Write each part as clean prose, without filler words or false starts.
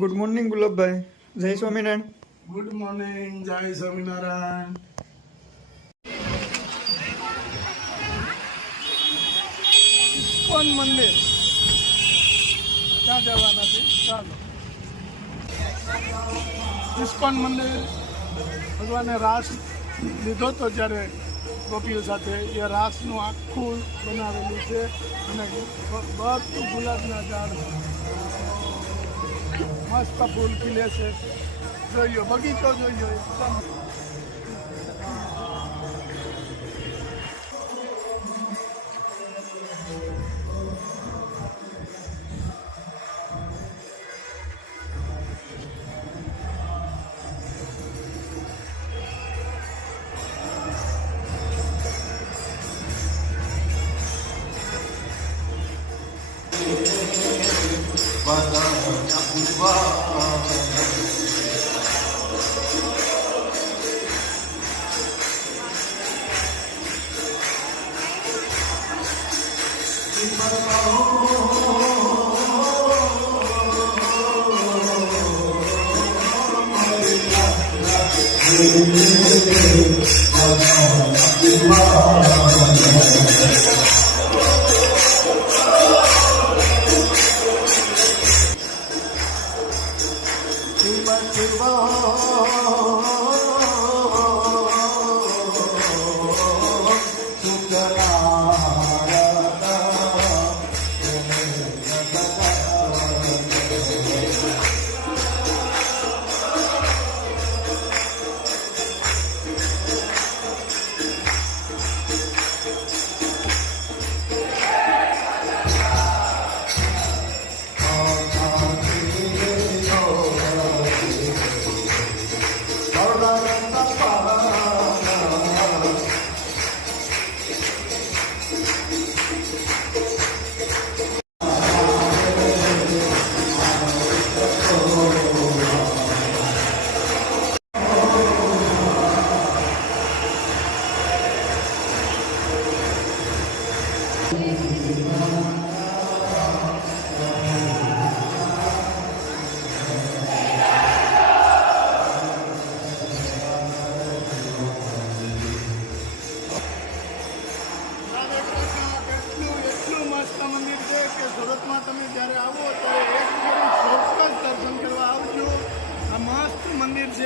Good morning Gulabbhai. જય Swaminarayan. Good morning, જય Swaminarayan. ISKCON મંદિર ક્યાં જવાના છે? ચાલો. ઇસ્કોન મંદિર ભગવાને રાસ લીધો તો જ્યારે ગોપીઓ સાથે એ રાસનું આખું બનાવેલું છે અને બધું ગુલાબના ઝાડ મસ્ત ફૂલ ખીલે છે. જોયો બગીચો જોયો એકદમ.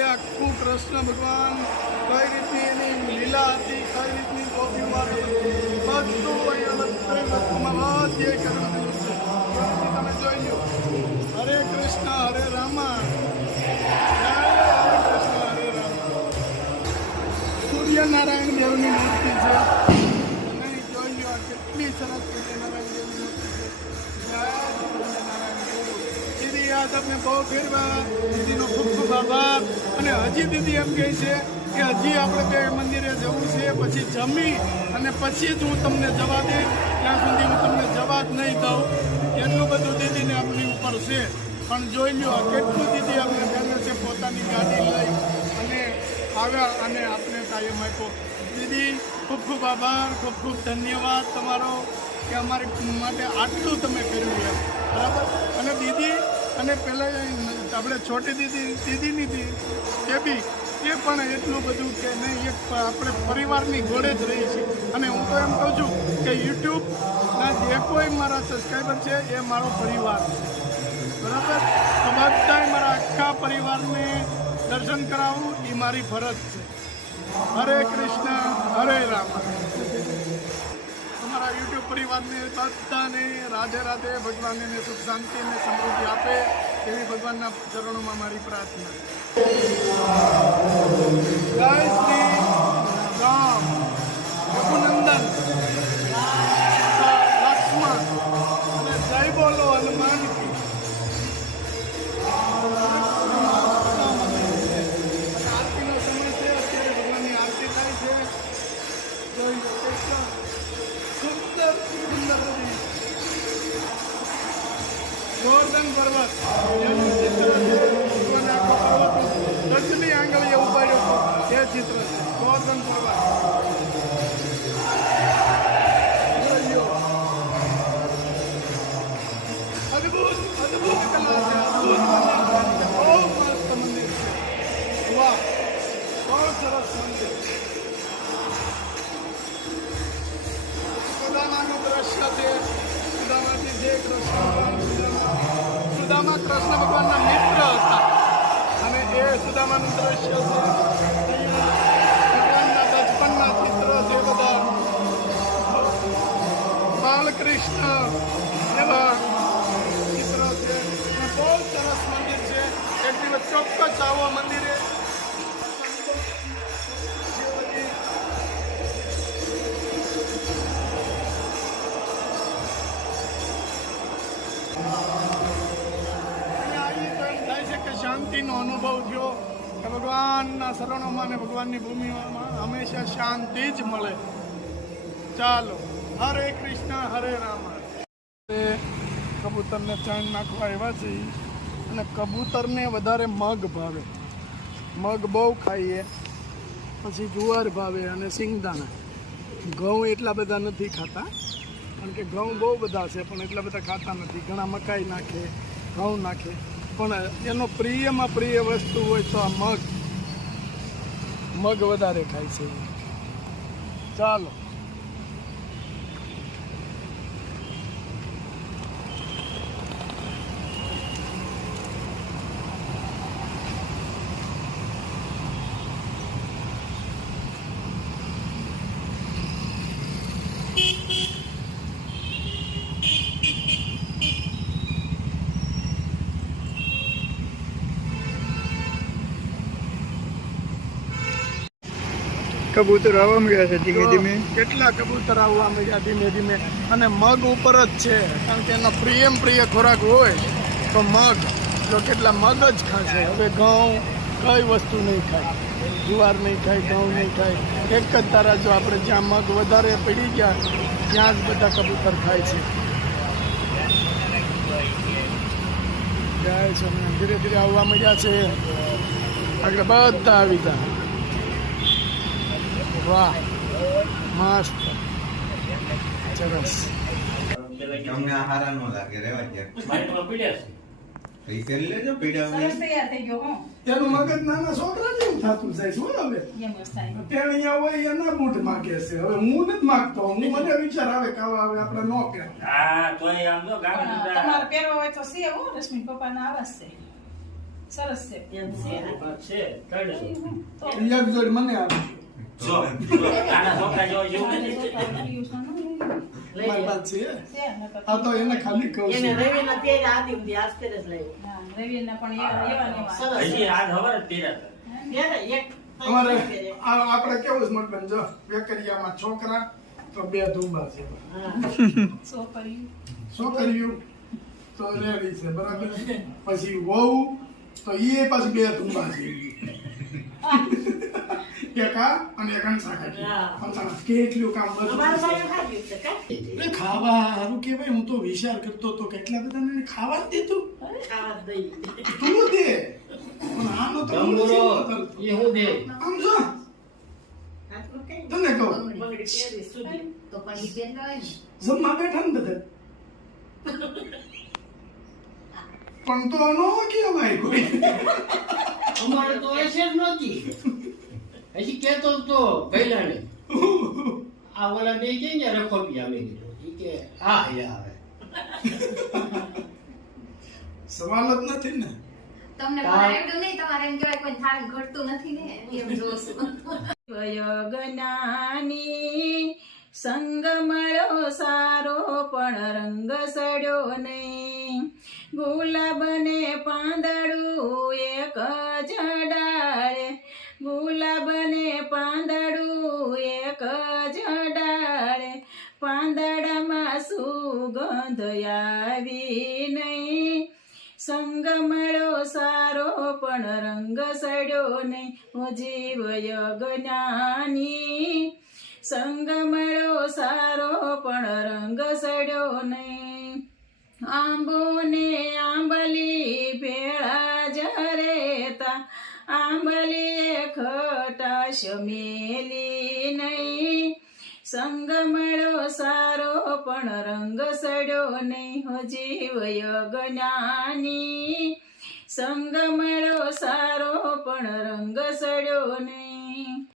આખું કૃષ્ણ ભગવાન કઈ રીતની એની લીલા હતી, કઈ રીતની ગોપીમાં બધું અહીંયા વસ્તુમાં બધે કરેલું છે. તમે જોઈ લો. હરે કૃષ્ણ હરે રામા, હરે કૃષ્ણ હરે રામા. સૂર્યનારાયણ દેવની મૂર્તિ છે. નહીં જોઈ લો કેટલી સરસ સૂર્યનારાયણ દેવની મૂર્તિ છે. જય સૂર્યનારાયણ દેવ. દીદી આ તમને બહુ ફેરવા, દીદીનો ખૂબ ખૂબ આભાર. અને હજી દીદી એમ કહે છે કે હજી આપણે બે મંદિરે જવું છે, પછી જમી અને પછી જ હું તમને જવા દે, ત્યાં સુધી હું તમને જવા જ નહીં દઉં. એટલું બધું દીદીને આપણી ઉપર છે. પણ જોઈ લો કેટલું દીદી આપણે ગમે છે, પોતાની ગાડી લઈ અને આવ્યા અને આપણે કાયમ આપ્યો. દીદી ખૂબ ખૂબ આભાર, ખૂબ ખૂબ ધન્યવાદ તમારો કે અમારી માટે આટલું તમે કર્યું એમ. બરાબર. અને દીદી અને પહેલાં આપણે છોટી દીદીની બેબી એ પણ એટલું બધું કે નહીં, એક આપણે પરિવારની જોડે જ રહી છીએ. અને હું તો એમ કહું છું કે યુટ્યુબના જે કોઈ મારા સબસ્ક્રાઈબર છે એ મારો પરિવાર છે. બરાબર. તો બધાય મારા આખા પરિવારને દર્શન કરાવવું એ મારી ફરજ છે. હરે કૃષ્ણ હરે રામ. અમારા યુટ્યુબ પરિવારને બધાને રાધે રાધે. ભગવાન એને સુખ શાંતિ અને સમૃદ્ધિ આપે એવી ભગવાનના ચરણોમાં મારી પ્રાર્થના. જય શ્રી રામ. રઘુનંદન લક્ષ્મણ અને જય બોલો હનુમાન કી. આરતીનો સમય છે, અત્યારે ભગવાનની આરતી થાય છે. સુંદર સુંદર ગોવર્ધન પર્વત એનું ચિત્ર છે. ભગવાન આખો પર્વત દક્ષિણી આંગળીએ ઉપાડ્યો એ ચિત્ર છે ગોવર્ધન પર્વત. ભગવાનના મિત્ર હતા અને એ સુદામાનું દ્રશ્ય છે. ભગવાનના બચપનના ચિત્રો છે બધા. બાલકૃષ્ણ એવા ચિત્રો છે. અને બહુ સરસ મંદિર છે. એક દિવસ ચોક્કસ આવો મંદિરે. શાંતિનો અનુભવ થયો કે ભગવાનના શરણોમાં ને ભગવાનની ભૂમિમાં હંમેશા શાંતિ જ મળે. ચાલો, હરે કૃષ્ણ હરે રામ. કબૂતરને ચણ નાખવા આવ્યા છે અને કબૂતરને વધારે મગ ભાવે. મગ બહુ ખાઈએ, પછી જુવાર ભાવે અને સિંગદાણા. ઘઉં એટલા બધા નથી ખાતા, કારણ કે ઘઉં બહુ બધા છે પણ એટલા બધા ખાતા નથી. ઘણા મકાઈ નાખે, ઘઉં નાખે, પણ એનો પ્રિયમાં પ્રિય વસ્તુ હોય તો આ મગ વધારે ખાય છે. ચાલો, કબૂતર આવવા મળ્યા છે ધીમે ધીમે. કેટલા કબૂતર આવવા મળ્યા ધીમે ધીમે. અને મગ ઉપર જ છે, કારણ કે એનો પ્રિય ખોરાક હોય તો મગ. જો કેટલા મગ જ ખાશે. હવે ઘઉં કઈ વસ્તુ નહીં ખાય, જુવાર નહીં ખાય, ઘઉં નહીં ખાય. એક જ તારા જો આપણે જ્યાં મગ વધારે પડી ગયા ત્યાં જ બધા કબૂતર ખાય છે. જાય છે ધીરે ધીરે આવવા મળ્યા છે. આગળ બધા આવી ગયા. વાહ, મસ્ત, સરસ. તમને આહારા નો લાગે રેવા દે. પૈસા લેજો પીડા. એનું મગજ નાના છોકરા જેવું થતું જાય છે. હવે ત્યાં અહીંયા હોય એના બૂટ માગે છે. હવે હું નથી માગતો. હું મને વિચાર આવે કે હવે આપણે ન પહેર. તમારે પહેરવા હોય તો છે હો. રશ્મિ પપ્પાના આવાજ છે, સરસ છે. એક જોડ મને આવે. મારી વાત છે. આ તો એને ખાલી કહું છું. અમારે આપણે કેવું જ મતલબ જો વેકરિયામાં છોકરા તો બે ધુંબા છે. છોકરીઓ તો રેડી છે, બરાબર. પછી વહુ તો એ પાછી બે ધુંબા છે. કેટલું કામ ખાવા સારું કેવાય. હું તો વિચાર કરતો હતો કેટલા બધા ખાવા જ દીધું. તું દે પણ આનો તો આમ જો તને કહું જમવા બેઠા ને બધા પણ તો નો કેવાય કોઈ. અમારે તો એસે જ નહોતી. હજી કેતો તો પહેલાને આ ઓલા બે કે રખોપી આવે કે હા આવે. સવાલ જ નથી ને. તમને આવડ્યું નહીં. તમારે એમ કહેવાય કોઈ થાળ ઘટતું નથી ને એમ જોશું. જ્ઞાની સંગ મળ્યો સારો પણ રંગ સડ્યો નહીં. ગુલાબને પાંદડું એક જ ડાળે, ગુલાબને પાંદડું એક જ ડાળે. પાંદડામાં સુગંધ આવી નહીં. સંગ મળ્યો સારો પણ રંગ સડ્યો નહીં. ઓ જીવ જ્ઞાની સંગ મળ્યો સારો પણ રંગ સડ્યો નહીં. આંબો ને આંબલી ભેળા જ રહેતા, આંબલીએ ખટાશ મેલી નહીં. સંગ મળ્યો સારો પણ રંગ સડ્યો નહીં. હો જીવ જ્ઞાની સંગ મળ્યો સારો પણ રંગ સડ્યો નહીં.